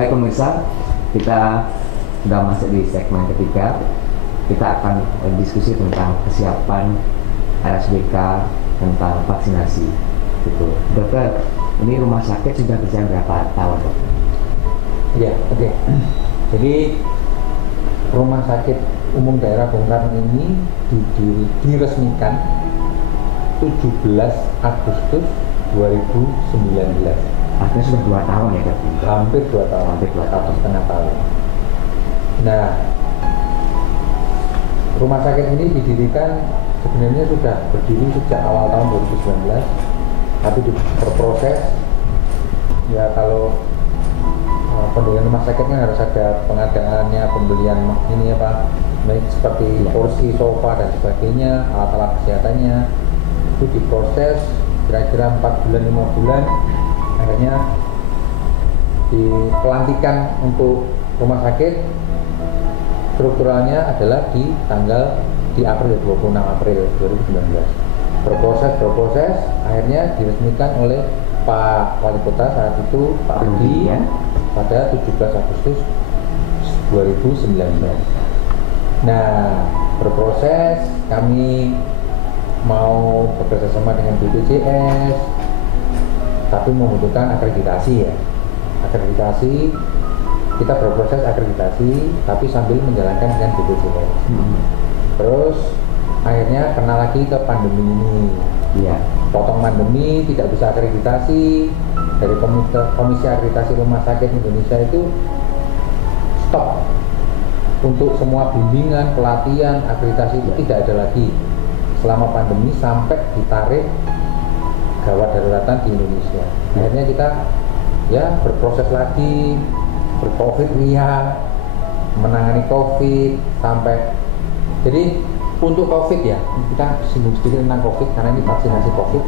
Baik pemirsa, kita sudah masuk di segmen ketiga. Kita akan diskusi tentang kesiapan RSBK tentang vaksinasi. Gitu. Dokter, ini rumah sakit sudah berjalan berapa tahun, dok? Iya, oke. Jadi Rumah Sakit Umum Daerah Bung Karno ini diresmikan 17 Agustus 2019. Artinya sudah 2 tahun ya, dok? Hampir 2 tahun, Hampir 2 tahun. 1,5 tahun. Nah, rumah sakit ini didirikan sebenarnya sudah berdiri sejak awal tahun 2019, tapi berproses. Ya kalau pendirian rumah sakit kan harus ada pengadaannya, pembelian ini apa, baik seperti kursi, sofa dan sebagainya, alat-alat kesehatannya itu diproses kira-kira 4 bulan 5 bulan, akhirnya dipelantikan untuk rumah sakit. Strukturalnya adalah di April 26 April 2019. Berproses, akhirnya diresmikan oleh Pak Wali Kota saat itu, Pak Rudi, ya, pada 17 Agustus 2019. Nah, berproses, kami mau bekerja sama dengan BPJS, tapi membutuhkan akreditasi ya. Akreditasi, kita berproses akreditasi, tapi sambil menjalankan dengan BPJS. Terus akhirnya kena lagi ke pandemi ini. Iya. Potong pandemi, tidak bisa akreditasi. Dari Komisi Akreditasi Rumah Sakit Indonesia itu stop untuk semua bimbingan, pelatihan, akreditasi itu tidak ada lagi selama pandemi sampai ditarik gawat daruratan di Indonesia. Akhirnya kita ya berproses lagi, bercovid ria, menangani COVID sampai. Jadi untuk COVID ya, kita singgung sedikit tentang COVID karena ini vaksinasi COVID.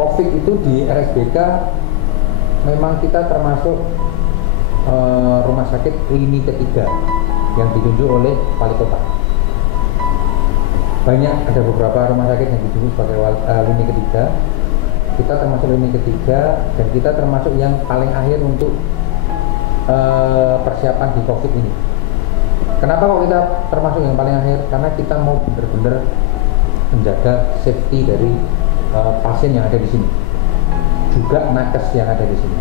COVID itu di RSBK memang kita termasuk rumah sakit lini ketiga yang ditunjuk oleh Wali Kota. Banyak, ada beberapa rumah sakit yang ditunjuk sebagai lini ketiga. Kita termasuk lini ketiga dan kita termasuk yang paling akhir untuk persiapan di COVID ini. Kenapa kok kita termasuk yang paling akhir? Karena kita mau benar-benar menjaga safety dari pasien yang ada di sini, juga nakes yang ada di sini.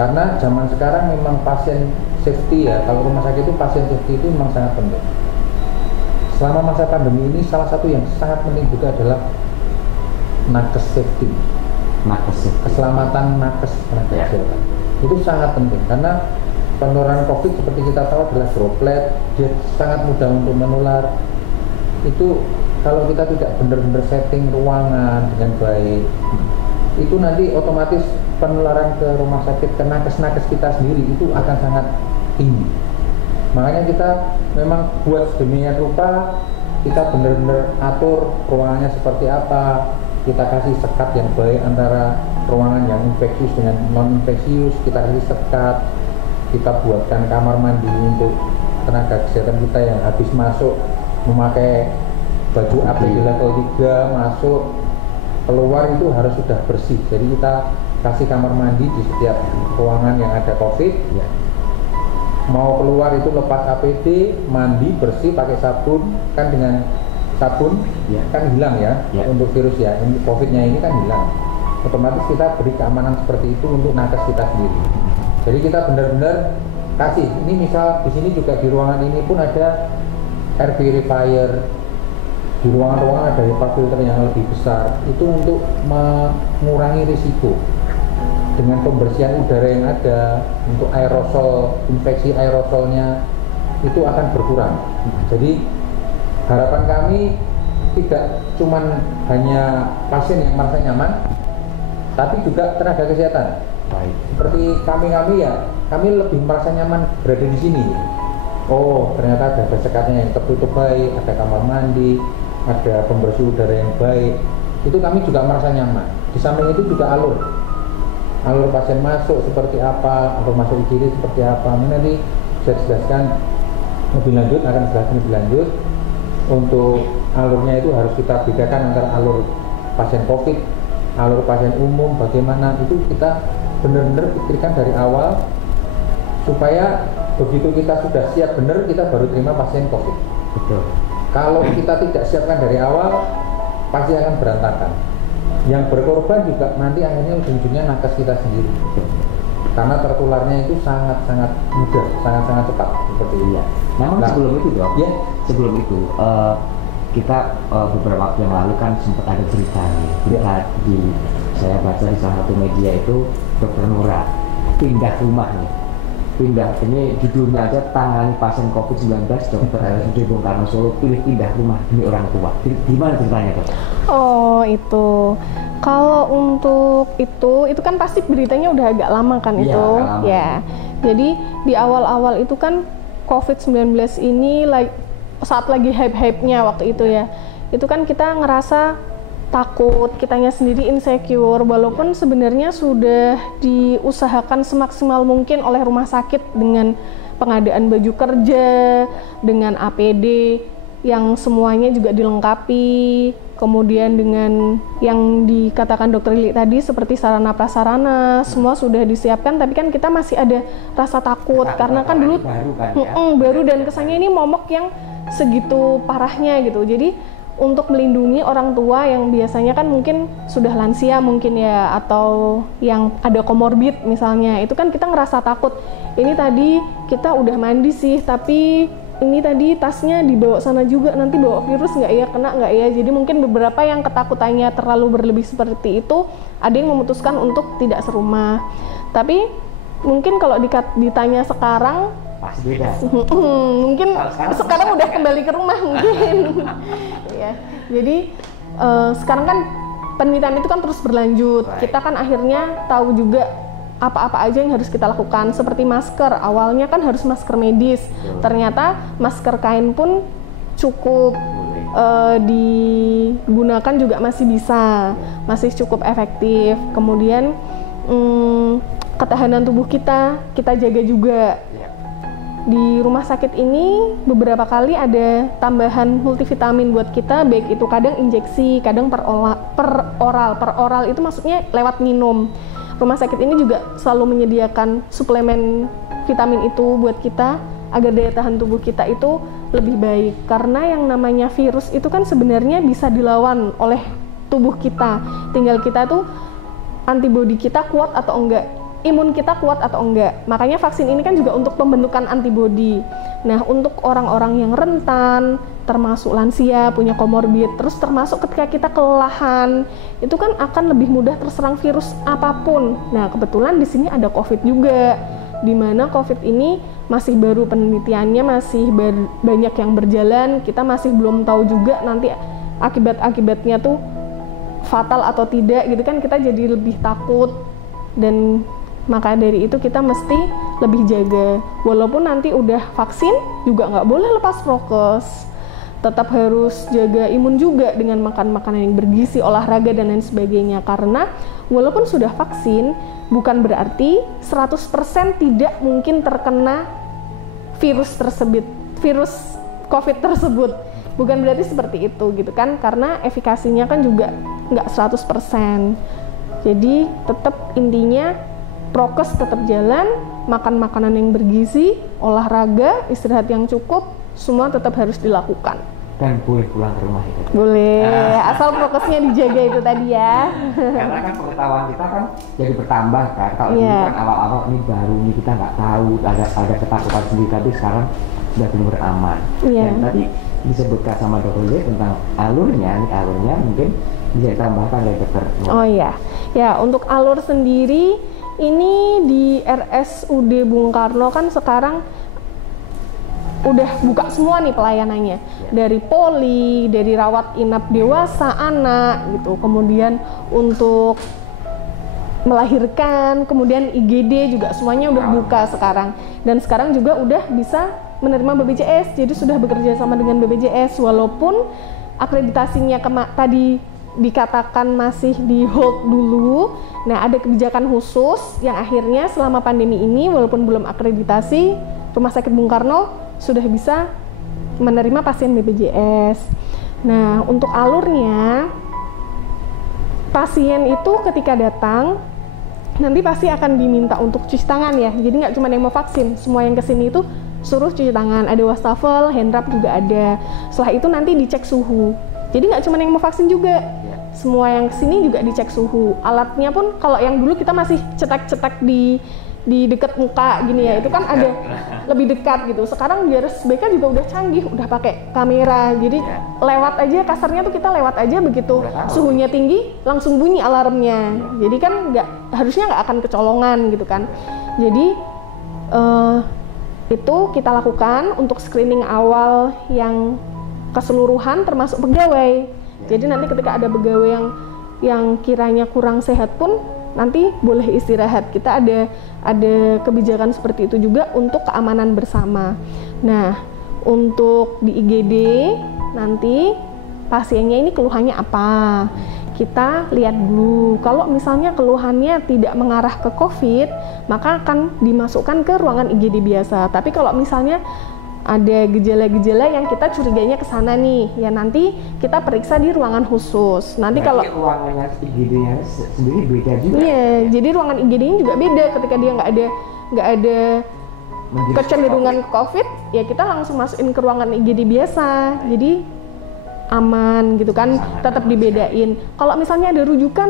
Karena zaman sekarang memang pasien safety ya, kalau rumah sakit itu pasien safety itu memang sangat penting. Selama masa pandemi ini salah satu yang sangat penting juga adalah nakes safety. Keselamatan nakes tenaga kesehatan itu sangat penting karena penularan COVID seperti kita tahu adalah droplet, dia sangat mudah untuk menular. Itu kalau kita tidak benar-benar setting ruangan dengan baik, itu nanti otomatis penularan ke rumah sakit, ke nakes-nakes kita sendiri itu akan sangat tinggi. Makanya kita memang buat sedemikian rupa, kita benar-benar atur ruangannya seperti apa, kita kasih sekat yang baik antara ruangan yang infeksius dengan non-infeksius, kita kasih sekat, kita buatkan kamar mandi untuk tenaga kesehatan kita yang habis masuk memakai baju APD level 3 masuk keluar itu harus sudah bersih. Jadi kita kasih kamar mandi di setiap ruangan yang ada COVID ya. Mau keluar itu lepas APD, mandi bersih pakai sabun, kan dengan sabun ya, kan hilang ya, untuk virus ya, ini COVID-nya ini kan hilang. Otomatis kita beri keamanan seperti itu untuk nakes kita sendiri. Jadi kita benar-benar kasih. Ini misal di sini juga di ruangan ini pun ada air purifier. Di ruangan-ruangan ada HEPA filter yang lebih besar. Itu untuk mengurangi risiko. Dengan pembersihan udara yang ada, untuk aerosol, infeksi aerosolnya itu akan berkurang. Jadi harapan kami tidak cuman hanya pasien yang merasa nyaman, tapi juga tenaga kesehatan. Baik. Seperti kami ya, kami lebih merasa nyaman berada di sini. Oh, ternyata ada sekatnya yang tertutup baik, ada kamar mandi, ada pembersih udara yang baik. Itu kami juga merasa nyaman. Di samping itu juga alur pasien masuk seperti apa, alur masuk IGD seperti apa. Ini nanti saya jelaskan lebih lanjut, akan jelaskan lebih lanjut. Untuk alurnya itu harus kita bedakan antara alur pasien COVID, alur pasien umum, bagaimana itu kita benar-benar pikirkan dari awal supaya begitu kita sudah siap benar, kita baru terima pasien COVID. Betul. Kalau kita tidak siapkan dari awal, pasti akan berantakan. Yang berkorban juga nanti akhirnya ujung-ujungnya nakes kita sendiri. Karena tertularnya itu sangat-sangat mudah, sangat-sangat cepat seperti itu. Iya. Namun sebelum itu dok, ya, sebelum itu kita beberapa waktu yang lalu kan sempat ada berita nih, berita saya baca di salah satu media itu Dokter Nura pindah rumah nih. Pindah, ini judulnya aja tangani pasien COVID-19 Dokter RSUD Bung Karno Solo pilih pindah rumah demi orang tua. Gimana ceritanya dok? Oh itu, kalau untuk itu kan pasti beritanya udah agak lama kan itu, ya. Jadi di awal-awal itu kan COVID-19 ini saat lagi hype-hype-nya waktu itu ya, itu kan kita ngerasa takut, kitanya sendiri insecure, walaupun sebenarnya sudah diusahakan semaksimal mungkin oleh rumah sakit dengan pengadaan baju kerja, dengan APD yang semuanya juga dilengkapi, kemudian dengan yang dikatakan Dokter Lili tadi seperti sarana prasarana, semua sudah disiapkan, tapi kan kita masih ada rasa takut karena kan dulu baru dan kesannya ini momok yang segitu parahnya gitu. Jadi untuk melindungi orang tua yang biasanya kan mungkin sudah lansia mungkin ya, atau yang ada komorbid misalnya, itu kan kita ngerasa takut. Ini tadi kita udah mandi sih, tapi ini tadi tasnya dibawa sana juga, nanti bawa virus nggak ya, kena nggak ya. Jadi mungkin beberapa yang ketakutannya terlalu berlebih seperti itu, ada yang memutuskan untuk tidak serumah. Tapi mungkin kalau ditanya sekarang, pasti beda. Mungkin sekarang udah kembali ke rumah mungkin. Ya, jadi sekarang kan penelitian itu kan terus berlanjut. Kita kan akhirnya tahu juga apa-apa aja yang harus kita lakukan. Seperti masker, awalnya kan harus masker medis. Ternyata masker kain pun cukup digunakan juga masih bisa, masih cukup efektif. Kemudian ketahanan tubuh kita jaga juga. Di rumah sakit ini beberapa kali ada tambahan multivitamin buat kita, baik itu kadang injeksi, kadang per oral itu maksudnya lewat minum. Rumah sakit ini juga selalu menyediakan suplemen vitamin itu buat kita agar daya tahan tubuh kita itu lebih baik, karena yang namanya virus itu kan sebenarnya bisa dilawan oleh tubuh kita, tinggal kita tuh antibodi kita kuat atau enggak, imun kita kuat atau enggak. Makanya vaksin ini kan juga untuk pembentukan antibodi. Nah, untuk orang-orang yang rentan, termasuk lansia, punya komorbid, terus termasuk ketika kita kelelahan, itu kan akan lebih mudah terserang virus apapun. Nah, kebetulan di sini ada COVID juga, di mana COVID ini masih baru penelitiannya, masih banyak yang berjalan, kita masih belum tahu juga nanti akibat-akibatnya tuh fatal atau tidak gitu kan, kita jadi lebih takut. Dan maka dari itu kita mesti lebih jaga. Walaupun nanti udah vaksin juga nggak boleh lepas prokes. Tetap harus jaga imun juga dengan makan makanan yang bergizi, olahraga dan lain sebagainya. Karena walaupun sudah vaksin, bukan berarti 100% tidak mungkin terkena virus COVID tersebut. Bukan berarti seperti itu gitu kan, karena efikasinya kan juga nggak 100%. Jadi tetap intinya prokes tetap jalan, makan makanan yang bergizi, olahraga, istirahat yang cukup, semua tetap harus dilakukan. Dan boleh pulang ke rumah itu. Boleh, asal prokesnya dijaga itu tadi ya. Karena kan pengetahuan kita kan jadi bertambah kan. Kalau dulu kan awal-awal ini baru, ini kita nggak tahu, ada ketakutan sendiri, tapi sekarang sudah benar-benar aman. Dan tadi disebutkan sama Dokter Lili tentang alurnya mungkin bisa ditambahkan dari Dokter. Oh iya, ya untuk alur sendiri ini di RSUD Bung Karno kan sekarang udah buka semua nih pelayanannya, dari poli, dari rawat inap dewasa, anak gitu, kemudian untuk melahirkan, kemudian IGD juga semuanya udah buka sekarang. Dan sekarang juga udah bisa menerima BPJS, jadi sudah bekerja sama dengan BPJS, walaupun akreditasinya tadi dikatakan masih di hold dulu. Nah, ada kebijakan khusus yang akhirnya selama pandemi ini walaupun belum akreditasi, Rumah Sakit Bung Karno sudah bisa menerima pasien BPJS. Nah, untuk alurnya, pasien itu ketika datang nanti pasti akan diminta untuk cuci tangan ya. Jadi nggak cuma yang mau vaksin, semua yang kesini itu suruh cuci tangan. Ada wastafel, hand rub juga ada. Setelah itu nanti dicek suhu. Jadi nggak cuma yang mau vaksin juga, semua yang kesini juga dicek suhu. Alatnya pun kalau yang dulu kita masih cetak-cetak di dekat muka gini ya, itu kan ada lebih dekat gitu. Sekarang di RSBK juga udah canggih, udah pakai kamera. Jadi lewat aja, kasarnya tuh kita lewat aja, begitu suhunya tinggi langsung bunyi alarmnya. Jadi kan harusnya nggak akan kecolongan gitu kan. Jadi itu kita lakukan untuk screening awal yang keseluruhan termasuk pegawai. Jadi nanti ketika ada pegawai yang kiranya kurang sehat pun nanti boleh istirahat. Kita ada kebijakan seperti itu juga untuk keamanan bersama. Nah, untuk di IGD nanti pasiennya ini keluhannya apa? Kita lihat dulu. Kalau misalnya keluhannya tidak mengarah ke COVID, maka akan dimasukkan ke ruangan IGD biasa. Tapi kalau misalnya ada gejala-gejala yang kita curiganya ke sana nih, ya nanti kita periksa di ruangan khusus. Nanti kalau ruangannya IGD-nya sendiri beda juga. Iya, jadi ruangan IGD-nya juga beda ketika dia nggak ada kecenderungan ke COVID, ya kita langsung masukin ke ruangan IGD biasa. Jadi aman gitu kan, tetap dibedain. Kalau misalnya ada rujukan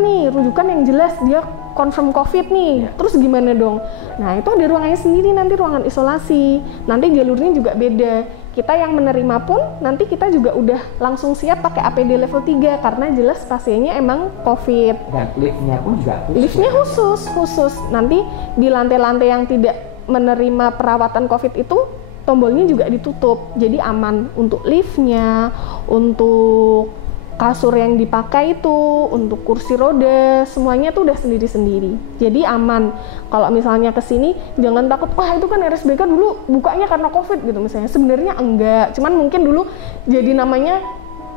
yang jelas dia confirm COVID nih, terus gimana dong? Nah itu ada ruangannya sendiri, nanti ruangan isolasi, nanti jalurnya juga beda. Kita yang menerima pun nanti kita juga udah langsung siap pakai APD level 3 karena jelas pasiennya emang COVID. Dan liftnya pun juga khusus. Liftnya khusus. Nanti di lantai-lantai yang tidak menerima perawatan COVID itu tombolnya juga ditutup, jadi aman untuk liftnya, untuk kasur yang dipakai itu, untuk kursi roda, semuanya tuh udah sendiri-sendiri. Jadi aman. Kalau misalnya kesini jangan takut, wah itu kan RSBK dulu bukanya karena COVID gitu misalnya. Sebenarnya enggak, cuman mungkin dulu jadi namanya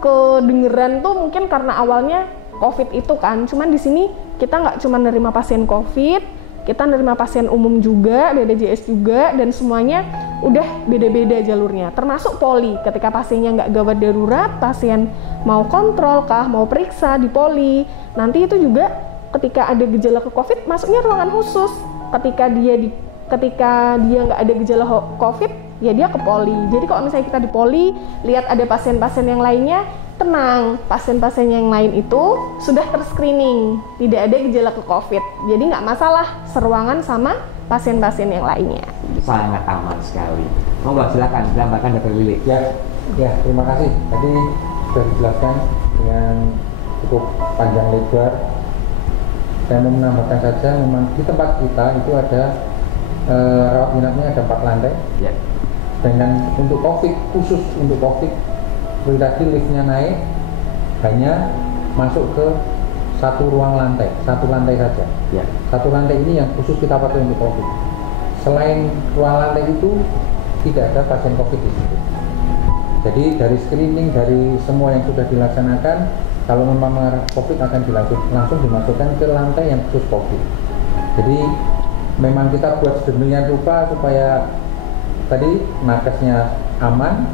kedengeran tuh mungkin karena awalnya COVID itu kan. Cuman di sini kita nggak cuma nerima pasien COVID, kita nerima pasien umum juga, BPJS juga, dan semuanya udah beda-beda jalurnya. Termasuk poli, ketika pasiennya nggak gawat darurat, pasien mau kontrol kah, mau periksa di poli, nanti itu juga ketika ada gejala ke COVID, masuknya ruangan khusus. Ketika dia nggak ada gejala COVID, ya dia ke poli. Jadi kalau misalnya kita di poli, lihat ada pasien-pasien yang lainnya, tenang, pasien-pasien yang lain itu sudah terscreening, tidak ada gejala ke COVID. Jadi nggak masalah seruangan sama pasien-pasien yang lainnya. Sangat aman sekali. Monggo silakan tambahkan Dr. Lili. Ya, terima kasih. Tadi sudah dijelaskan dengan cukup panjang lebar. Saya mau menambahkan saja, memang di tempat kita itu ada rawat inapnya ada 4 lantai. Ya. Dengan untuk COVID, khusus untuk COVID, seperti tadi liftnya naik hanya masuk ke satu lantai saja. Ya. Satu lantai ini yang khusus kita pakai untuk COVID. Selain ruang lantai itu tidak ada pasien COVID di situ. Jadi dari screening, dari semua yang sudah dilaksanakan, kalau memang mengarah COVID akan langsung dimasukkan ke lantai yang khusus COVID. Jadi memang kita buat sedemikian rupa supaya tadi nakesnya aman,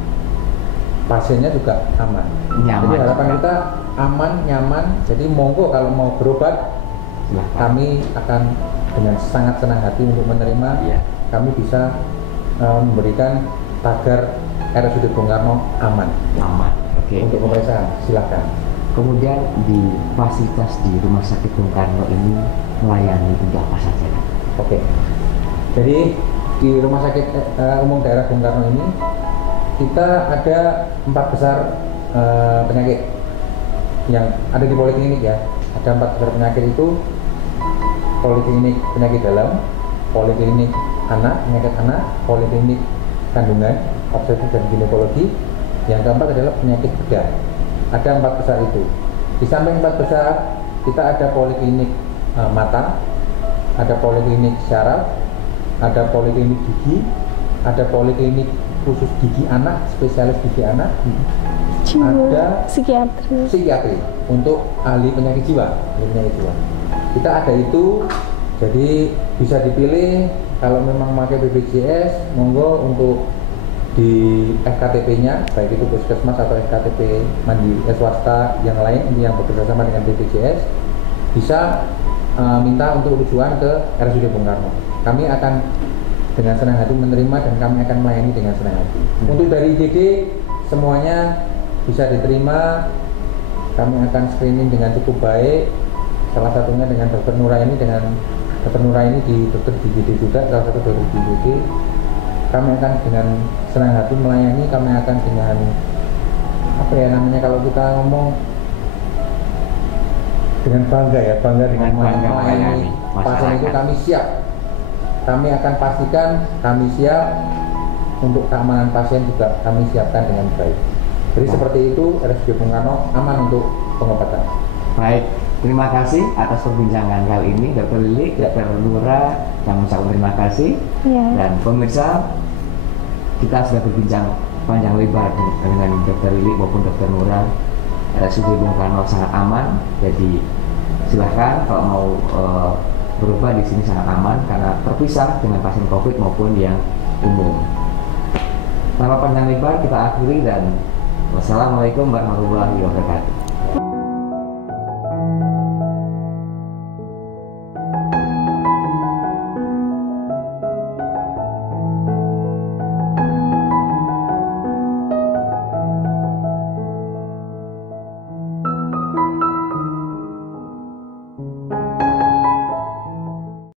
pasiennya juga aman. Nyaman. Jadi harapan kita aman, nyaman. Jadi monggo kalau mau berobat, kami akan dengan sangat senang hati untuk menerima. Kami bisa memberikan tagar RSUD Bung Karno aman. Oke. Untuk pemeriksaan, silakan. Kemudian di fasilitas di Rumah Sakit Bung Karno ini melayani untuk apa saja? Oke. Jadi di Rumah Sakit Umum Daerah Bung Karno ini kita ada 4 besar penyakit yang ada di poliklinik ya. Ada 4 besar penyakit itu: poliklinik penyakit dalam, poliklinik anak, penyakit anak, poliklinik kandungan, obstetrik dan ginekologi. Yang keempat adalah penyakit bedah. Ada 4 besar itu. Di samping 4 besar kita ada poliklinik mata, ada poliklinik syaraf, ada poliklinik gigi, ada poliklinik khusus gigi anak, spesialis gigi anak, ada psikiatri untuk ahli penyakit jiwa. Kita ada itu, jadi bisa dipilih. Kalau memang pakai BPJS, monggo untuk di FKTP-nya, baik itu puskesmas atau FKTP mandiri swasta yang lain yang bekerja sama dengan BPJS, bisa minta untuk rujukan ke RSUD Bung Karno. Kami akan dengan senang hati menerima dan kami akan melayani dengan senang hati. Untuk dari IGD semuanya bisa diterima, kami akan screening dengan cukup baik. Salah satunya dengan Dokter Nuraini, di dokter di IGD juga, salah satu dokter di IGD. Kami akan dengan senang hati melayani, kami akan dengan apa ya namanya kalau kita ngomong dengan bangga ya, bangga dengan melayani pasien itu. Kami siap, kami akan pastikan kami siap untuk keamanan pasien juga kami siapkan dengan baik. Jadi seperti itu RSUD Bung Karno aman untuk pengobatan. Baik, terima kasih atas perbincangan kali ini Dr. Lili, Dr. Nura, yang mengucapkan terima kasih. Dan pemirsa, kita sudah berbincang panjang lebar dengan Dr. Lili maupun Dr. Nura. RSUD Bung Karno sangat aman, jadi silahkan kalau mau berubah di sini sangat aman karena terpisah dengan pasien COVID maupun yang umum. Tanpa panjang lebar kita akhiri dan wassalamualaikum warahmatullahi wabarakatuh.